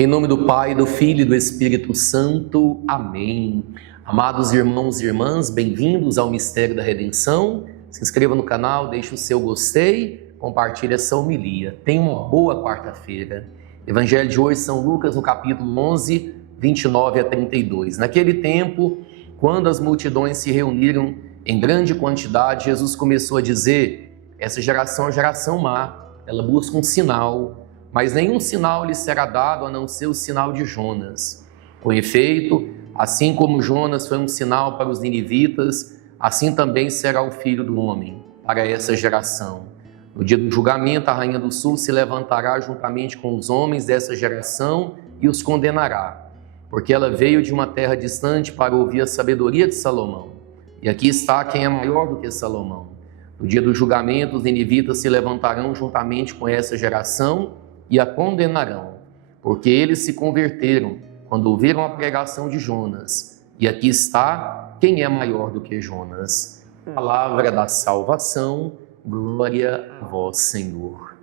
Em nome do Pai, do Filho e do Espírito Santo. Amém. Amados irmãos e irmãs, bem-vindos ao Mistério da Redenção. Se inscreva no canal, deixe o seu gostei, compartilhe essa homilia. Tenha uma boa quarta-feira. Evangelho de hoje, São Lucas, no capítulo 11, 29 a 32. Naquele tempo, quando as multidões se reuniram em grande quantidade, Jesus começou a dizer: essa geração é uma geração má, ela busca um sinal, mas nenhum sinal lhe será dado a não ser o sinal de Jonas. Com efeito, assim como Jonas foi um sinal para os ninivitas, assim também será o Filho do Homem para essa geração. No dia do julgamento, a rainha do sul se levantará juntamente com os homens dessa geração e os condenará, porque ela veio de uma terra distante para ouvir a sabedoria de Salomão. E aqui está quem é maior do que Salomão. No dia do julgamento, os ninivitas se levantarão juntamente com essa geração e a condenarão, porque eles se converteram quando ouviram a pregação de Jonas. E aqui está quem é maior do que Jonas. Palavra da salvação, glória a vós, Senhor.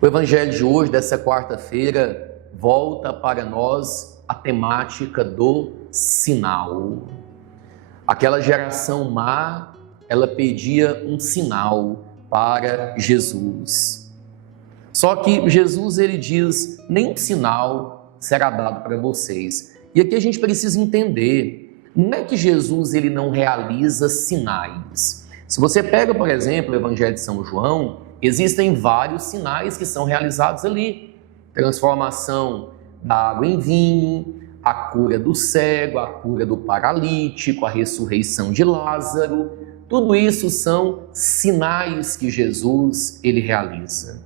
O Evangelho de hoje, dessa quarta-feira, volta para nós a temática do sinal. Aquela geração má, ela pedia um sinal para Jesus. Só que Jesus, ele diz: nenhum sinal será dado para vocês. E aqui a gente precisa entender, não é que Jesus ele não realiza sinais. Se você pega, por exemplo, o Evangelho de São João, existem vários sinais que são realizados ali. Transformação da água em vinho, a cura do cego, a cura do paralítico, a ressurreição de Lázaro. Tudo isso são sinais que Jesus ele realiza.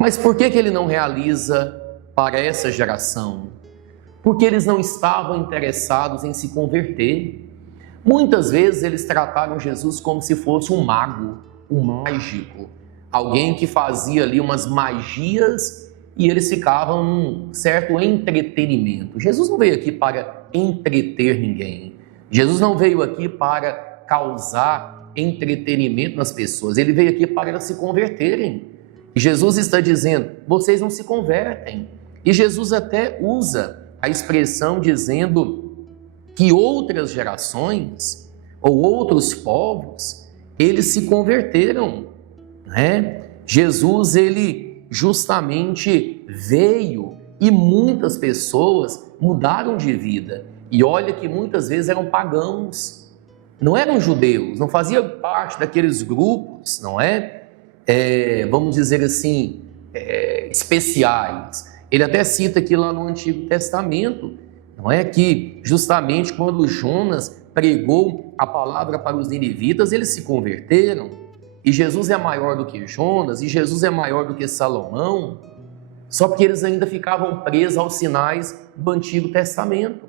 Mas por que ele não realiza para essa geração? Porque eles não estavam interessados em se converter. Muitas vezes eles trataram Jesus como se fosse um mago, um mágico, alguém que fazia ali umas magias e eles ficavam num certo entretenimento. Jesus não veio aqui para entreter ninguém. Jesus não veio aqui para causar entretenimento nas pessoas. Ele veio aqui para elas se converterem. E Jesus está dizendo: vocês não se convertem. E Jesus até usa a expressão dizendo que outras gerações ou outros povos, eles se converteram, né? Jesus, ele justamente veio e muitas pessoas mudaram de vida. E olha que muitas vezes eram pagãos, não eram judeus, não faziam parte daqueles grupos, não é? Vamos dizer assim, especiais. Ele até cita aqui lá no Antigo Testamento, não é? Que justamente quando Jonas pregou a palavra para os ninivitas, eles se converteram. E Jesus é maior do que Jonas, e Jesus é maior do que Salomão, só porque eles ainda ficavam presos aos sinais do Antigo Testamento,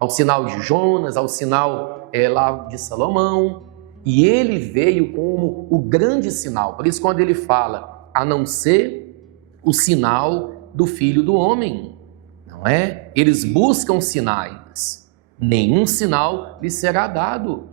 ao sinal de Jonas, ao sinal lá de Salomão. E ele veio como o grande sinal. Por isso, quando ele fala, a não ser o sinal do Filho do Homem, não é? Eles buscam sinais, nenhum sinal lhes será dado,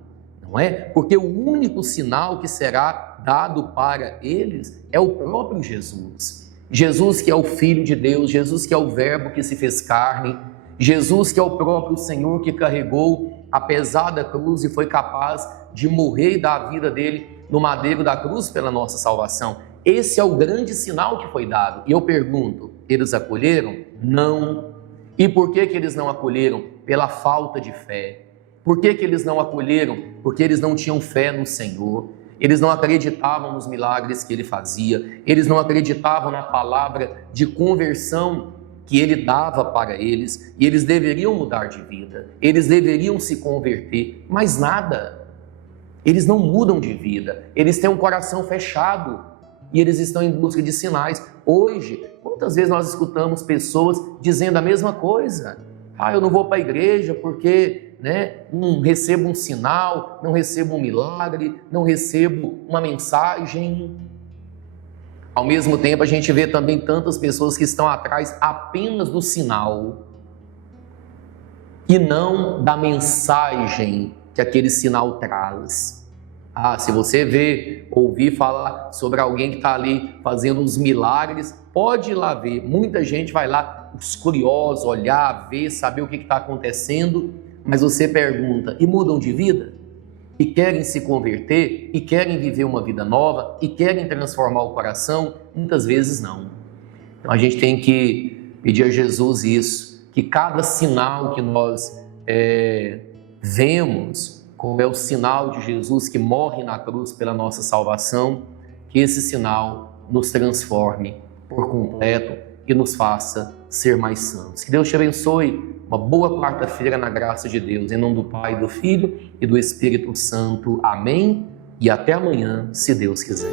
não é? Porque o único sinal que será dado para eles é o próprio Jesus. Jesus que é o Filho de Deus, Jesus que é o Verbo que se fez carne, Jesus que é o próprio Senhor que carregou a pesada cruz e foi capaz de morrer e dar a vida dele no madeiro da cruz pela nossa salvação. Esse é o grande sinal que foi dado. E eu pergunto, eles acolheram? Não. E por que eles não acolheram? Pela falta de fé. Por que eles não acolheram? Porque eles não tinham fé no Senhor. Eles não acreditavam nos milagres que ele fazia. Eles não acreditavam na palavra de conversão que ele dava para eles. E eles deveriam mudar de vida. Eles deveriam se converter. Mas nada. Eles não mudam de vida. Eles têm um coração fechado. E eles estão em busca de sinais. Hoje, quantas vezes nós escutamos pessoas dizendo a mesma coisa? Eu não vou para a igreja porque não recebo um sinal, não recebo um milagre, não recebo uma mensagem. Ao mesmo tempo, a gente vê também tantas pessoas que estão atrás apenas do sinal e não da mensagem que aquele sinal traz. Se você ouvir falar sobre alguém que está ali fazendo uns milagres, pode ir lá ver. Muita gente vai lá, os curiosos, olhar, ver, saber o que está acontecendo, mas você pergunta, e mudam de vida? E querem se converter? E querem viver uma vida nova? E querem transformar o coração? Muitas vezes não. Então a gente tem que pedir a Jesus isso, que cada sinal que nós vemos, como é o sinal de Jesus que morre na cruz pela nossa salvação, que esse sinal nos transforme por completo e nos faça ser mais santos. Que Deus te abençoe. Uma boa quarta-feira na graça de Deus. Em nome do Pai, do Filho e do Espírito Santo. Amém. E até amanhã, se Deus quiser.